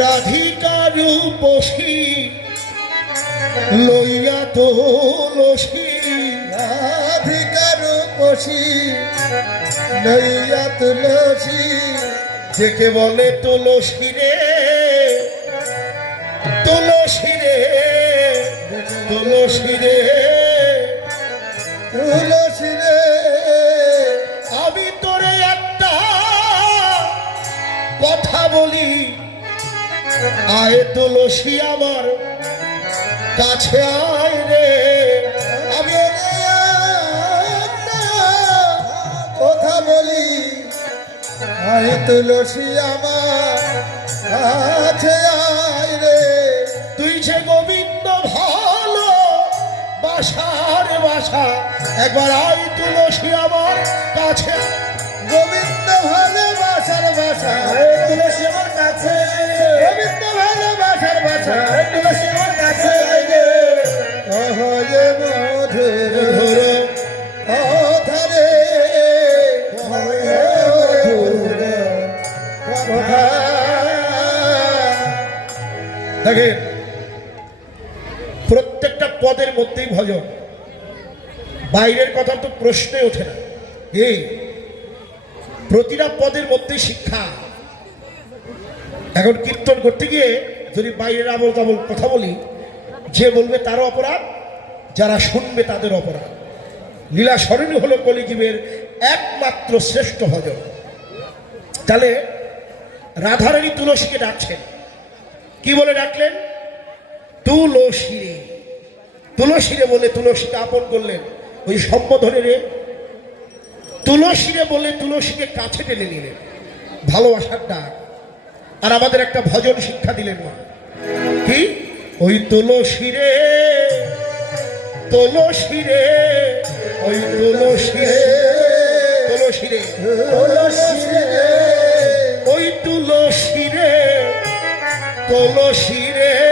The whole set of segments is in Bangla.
রাধিকা রূপসী লইয়া তুলসী। রাধিকার পশি নইয়া তুলসী যেকে বলে তুলসী রে? তুলসী রে। তুলসী রে আমি তোরে একটা কথা বলি। আয় তুলসী আমার কাছে আয় রে। আমি কথা বলি। আয় তুলসী আমার কাছে আয়। বাসার বাসা। একবার আয় তুলসী আমার কাছে। গোবিন্দ ভালোবাসার ভাষা তুলসী আমার কাছে। গোবিন্দ ভালোবাসার ভাষা তুলসী আমার কাছে। কহয়ে মধুর ধরো। কথা রে কহয়ে মধুর কথা। দেখেন প্রত্যেকটা পদের মধ্যেই ভজন। বাইরের কথা তো প্রশ্নে ওঠে না। এই প্রতিটা পদের মধ্যে শিক্ষা। এখন কীর্তন করতে গিয়ে যদি বাইরের আবল তাবল কথা বলি, যে বলবে তারও অপরাধ, যারা শুনবে তাদের অপরাধ। লীলা স্মরণী হলো কলিজীবের একমাত্র শ্রেষ্ঠ ভজন। তাহলে রাধারানী তুলসীকে ডাকছেন। কি বলে ডাকলেন? তুলসী রে তুলসী রে বলে তুলসীকে আপন করলেন। ওই সম্বোধনে রে তুলসী রে বলে তুলসীকে কাছে টেনে নিলেন। ভালোবাসার ডাক। আর আমাদের একটা ভজন শিক্ষা দিলেন মা। কি? ওই তুলসী রে তুলসী রে ওই তুলসী রে তুলসী রে তুলসী রে ওই তুলসী রে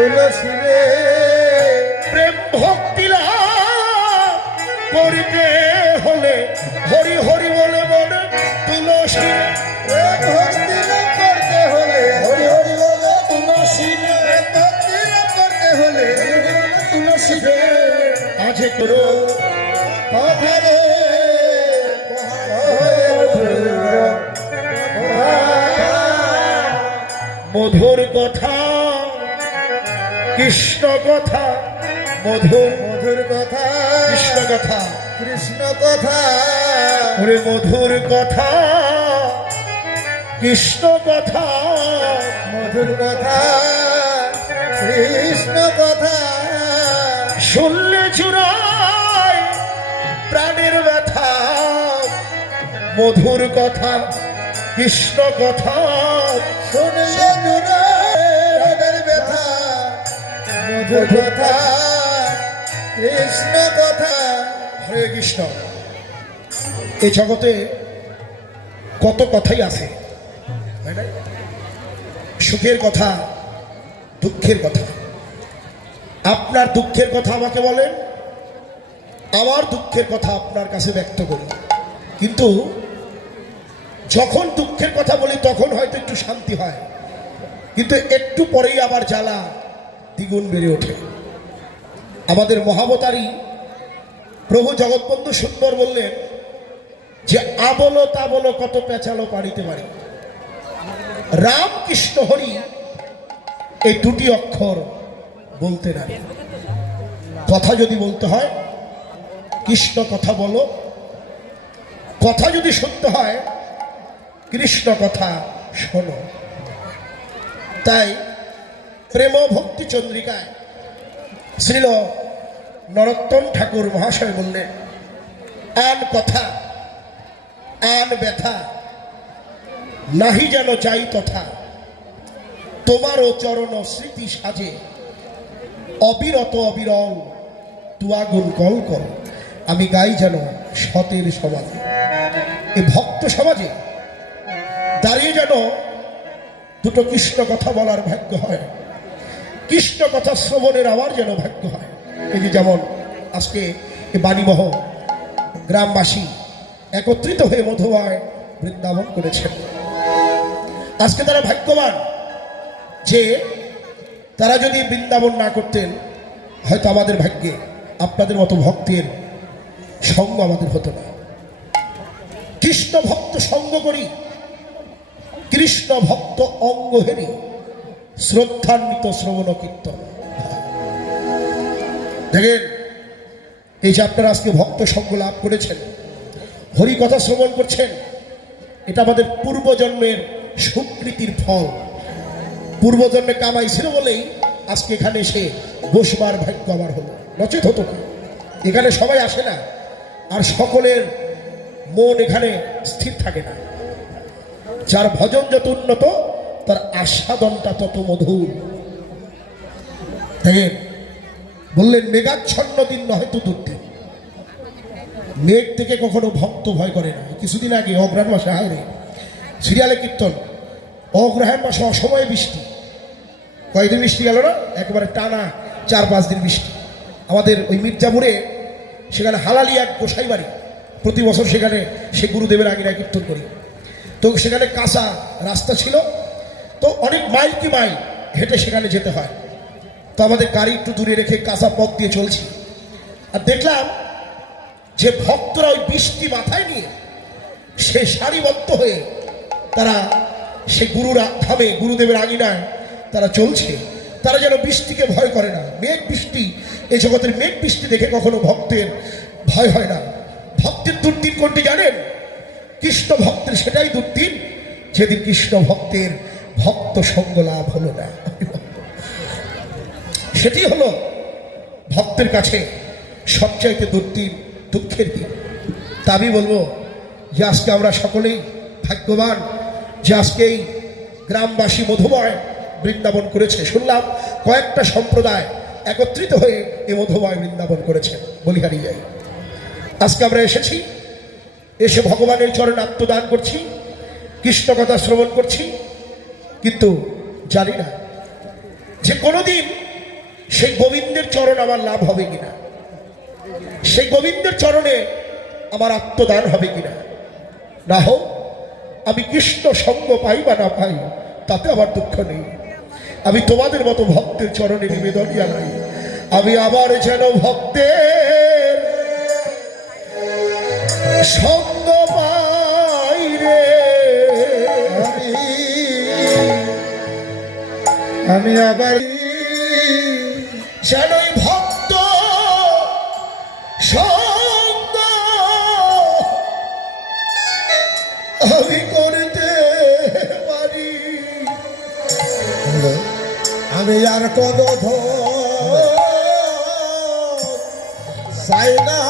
তুলসী কৃষ্ণ কথা মধুর মধুর কথা কৃষ্ণ কথা। কৃষ্ণ কথা ওরে মধুর কথা। কৃষ্ণ কথা মধুর কথা কৃষ্ণ কথা। শুনলে চূড়ায় প্রাণের ব্যথা। মধুর কথা কৃষ্ণ কথা। শুনলে জুড়ার কৃষ্ণ। জগতে কত কথাই আছে সুখের কথা, দুঃখের কথা। আপনার দুঃখের কথা আমাকে বলেন, আমার দুঃখের কথা আপনার কাছে ব্যক্ত করি কিন্তু যখন দুঃখের কথা বলি, তখন হয়তো একটু শান্তি হয়। কিন্তু একটু পরেই আবার জ্বালা দ্বিগুণ বেড়ে ওঠে। আমাদের মহাবতারী প্রভু জগৎবন্ধু সুন্দর বললেন যে, আবলো তাবলো কত পেঁচালো পারিতে পারি। রাম কৃষ্ণ হরি এই দুটি অক্ষর বলতে না কথা যদি বলতে হয়, কৃষ্ণ কথা বলো। কথা যদি শুনতে হয়, কৃষ্ণ কথা শোনো। তাই প্রেম ভক্তি চন্দ্রিকায়। শ্রীল নরোত্তম ঠাকুর মহাশয় বললেন, আন কথা, আন ব্যথা, নাহি যেন চাই তথা। তোমারও চরণ স্মৃতি সাজে, অবিরত অবিরল তুয়াগুন কল কর। আমি গাই যেন সতের সমাজে। এ ভক্ত সমাজে দাঁড়িয়ে যেন দুটো কৃষ্ণ কথা বলার ভাগ্য হয় কৃষ্ণ কথা শ্রবণের আবার যেন ভাগ্য হয়। এই যে যেমন আজকে বাণীবহ গ্রামবাসী একত্রিত হয়ে মধুবায় বৃন্দাবন করেছেন। আজকে তারা ভাগ্যবান যে তারা যদি বৃন্দাবন না করতেন, হয়তো আমাদের ভাগ্যে আপনাদের মতো ভক্তের সঙ্গ আমাদের হতো না। কৃষ্ণ ভক্ত সঙ্গ করি কৃষ্ণ ভক্ত অঙ্গ হেরি। শ্রদ্ধান্বিত শ্রবণ কীর্তন। দেখেন, এই যে আপনারা আজকে ভক্ত সঙ্গ লাভ করেছেন, হরি কথা শ্রবণ করছেন, এটা আমাদের পূর্বজন্মের সুকৃতির ফল। পূর্বজন্মে কামাই ছিল বলেই আজকে এখানে এসে বসবার ভাগ্য আমার হলো। নচেত হতো এখানে সবাই আসে না, আর সকলের মন এখানে স্থির থাকে না। যার ভজন যত উন্নত তার আস্বাদনটা তত মধুর। দেখেন, বললেন, মেঘাচ্ছন্ন দিন নয় তো দুর্দিন। মেঘ থেকে কখনো ভক্ত ভয় করে না। কিছুদিন আগে অগ্রহায়ণ মাসে, হায় রে, সিরিয়ালে কীর্তন। অগ্রহায়ণ মাসে অসময়ে বৃষ্টি। কয়েকদিন বৃষ্টি গেল না? একেবারে টানা চার পাঁচ দিন বৃষ্টি। আমাদের ওই মির্জাপুরে, সেখানে হালালি এক গোসাই বাড়ি। প্রতি বছর সেখানে সে গুরুদেবের আগে কীর্তন করি। তো সেখানে কাঁচা রাস্তা ছিল। তো অনেক মাইল কি মাইল হেঁটে সেখানে যেতে হয়। তো আমাদের গাড়ি একটু দূরে রেখে কাঁচা পথ দিয়ে চলছি। আর দেখলাম যে ভক্তরা ওই বৃষ্টি মাথায় নিয়ে সে সারিবদ্ধ হয়ে তারা সে গুরুরা ধামে, গুরুদেবের আগিনায় তারা চলছে। তারা যেন বৃষ্টিকে ভয় করে না। মেঘ বৃষ্টি এই জগতের মেঘ বৃষ্টি দেখে কখনো ভক্তের ভয় হয় না। ভক্তের দুর্দিন কোনটি জানেন? কৃষ্ণ ভক্তের সেটাই দুর্দিন। যেদিন কৃষ্ণ ভক্তের ভক্ত সঙ্গ লাভ হলো না। সেটি হলো ভক্তের কাছে সবচাইতে দুর্দিন দুঃখের দিন। তা আমি বলব যে আজকে আমরা সকলেই ভাগ্যবান যে আজকে এই গ্রামবাসী মধুময় বৃন্দাবন করেছে। শুনলাম কয়েকটা সম্প্রদায় একত্রিত হয়ে এই মধুময় বৃন্দাবন করেছে। বলিহারি যাই। আজকে আমরা এসেছি, এসে ভগবানের চরণ আত্মদান করছি কৃষ্ণ কথা শ্রবণ করছি কিন্তু জানি না যে কোনোদিন সেই গোবিন্দের চরণ আমার লাভ হবে কিনা? সেই গোবিন্দের চরণে আমার আত্মদান হবে কিনা? না হোক, আমি কৃষ্ণ সঙ্গ পাই বা না পাই, তাতে আমার দুঃখ নেই। আমি তোমাদের মতো ভক্তের চরণে নিবেদন জানাই। আমি আবার যেন ভক্তের সঙ্গ আমি আবার যেনই ভক্ত আমি করতে পারি। আমি আর কত চাই না।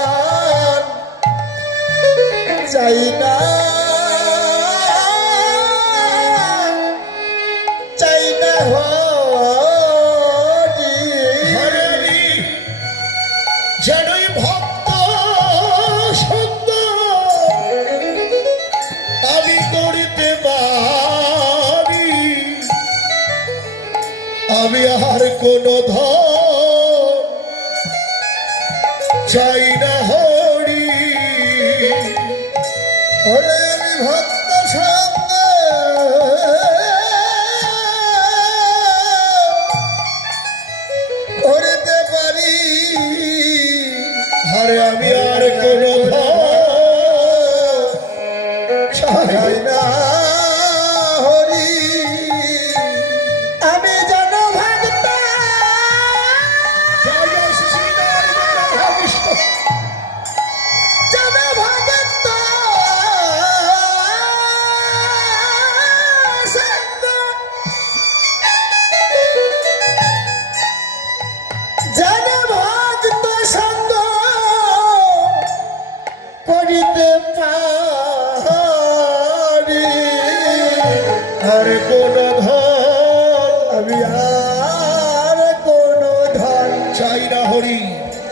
চাই না চাই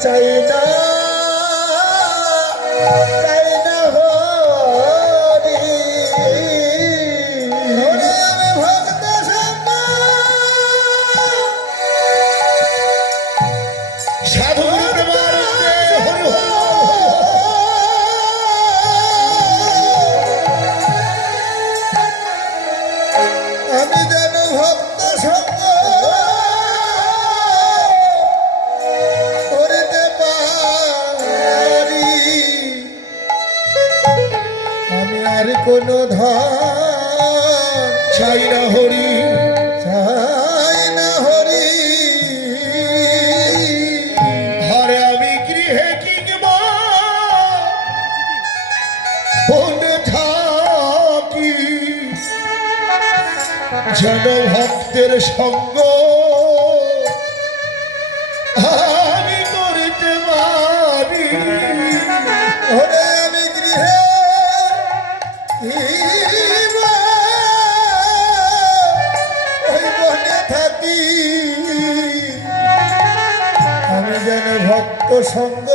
চাই না। কোনো ধান চাই না হরি না হরি। আমি গৃহে থাকি। যেন ভক্তের সঙ্গ সঙ্গ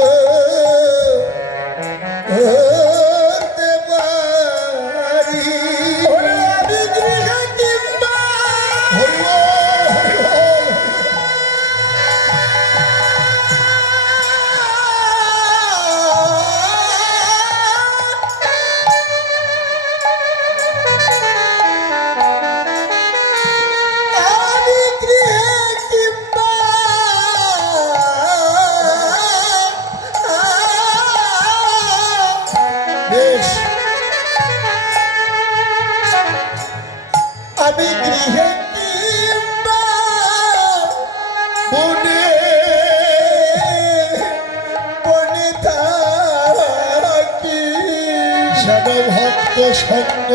সঙ্গ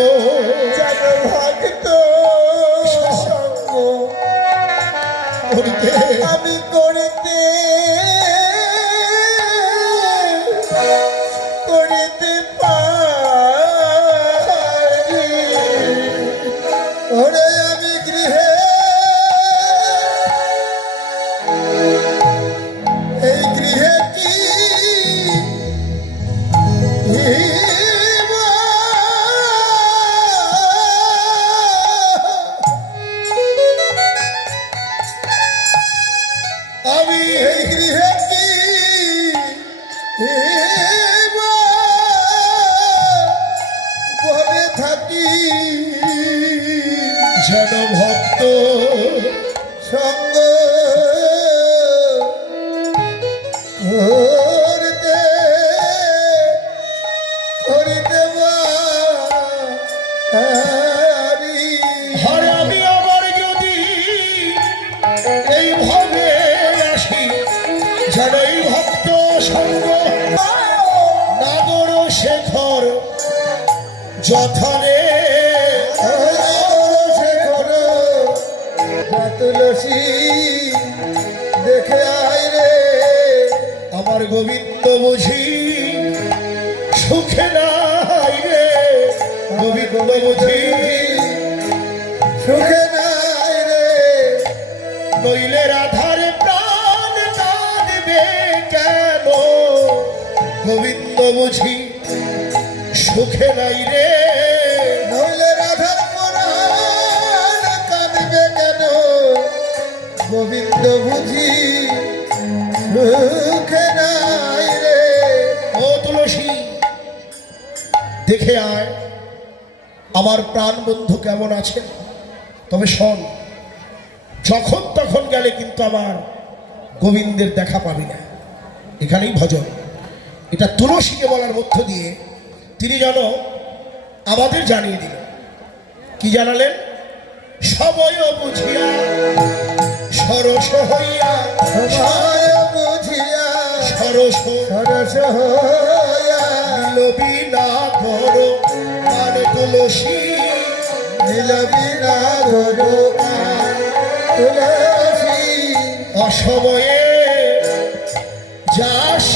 যেন ভক্ত সঙ্গ করিতে আমি করিতে করিতে পারি। ওরে আমি গৃহে যেন ভক্ত সঙ্গ তুলসী দেখে আয় রে। আমার গোবিন্দ বুঝি সুখে নাই রে। গোবিন্দ বুঝি সুখে নাই রে। নইলে রাধার প্রাণ কাঁদবে কেন? গোবিন্দ বুঝি সুখে নাই রে। গোবিন্দ বুঝি। নাই রে। তুলসী, দেখে আয়, আমার প্রাণ বন্ধু কেমন আছে তবে শোন, যখন তখন গেলে কিন্তু আমার গোবিন্দের দেখা পাবি না। এখানেই ভজন। এটা তুলসীকে বলার মধ্য দিয়ে তিনি যেন আমাদের জানিয়ে দিলেন। কি জানালেন? সময় বুঝিয়া সরস হইয়া সময় বুঝিয়া সরস সরস হইয়া বিলবি না করো আর তুলসী নীলবি না ধরো তুলসী। অসময়ে যাস